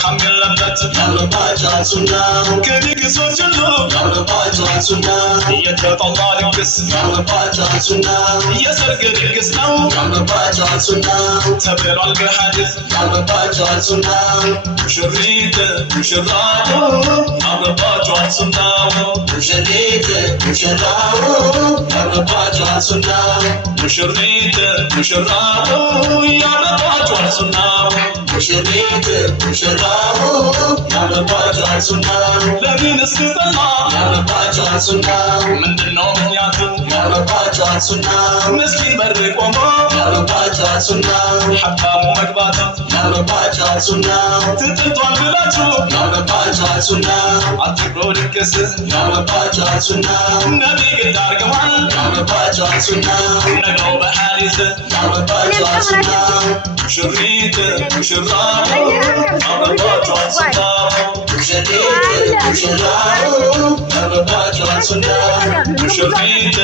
ካሚለበት ያለባቸው ሱና ከድግሶች ሁሉ ያለባቸው ሱና የተጠላ ድግስ ያለባቸው ሱና የሰርግ ድግስ ነው ያለባቸው ሱና ተብሏል በሐዲስ ያለባቸው ሱና ሙሽሪት ሙሽራው ያለባቸው ሱናው ሙሽሪት ሙሽራው ያለባቸው ሱና ሙሽሪት ሙሽራው ያለባቸው ሱናው ሙሽሪት ሙሽራው ያለባቸው ሱና ለምን እስክጠላ ያለባቸው ሱና ምንድነው ምክንያቱ ያለባቸው ሱና ምስኪን በር ቆሞ ያለባቸው ሱና ሐባሙ መግባት ያለባቸው ሱና ትጥቷን ብላችሁ ያለባቸው ሱና አትብሮ ድግስ ያለባቸው ሱና ነቢ ግድ አርገዋል ያለባቸው ሱና ነግረው በሐዲስ ያለባቸው ሱና ሙሽሪት ሙሽራው ያለባቸው ሱናው ሙሽሪት ሙሽራው ያለባቸው ሱና ሙሽሪት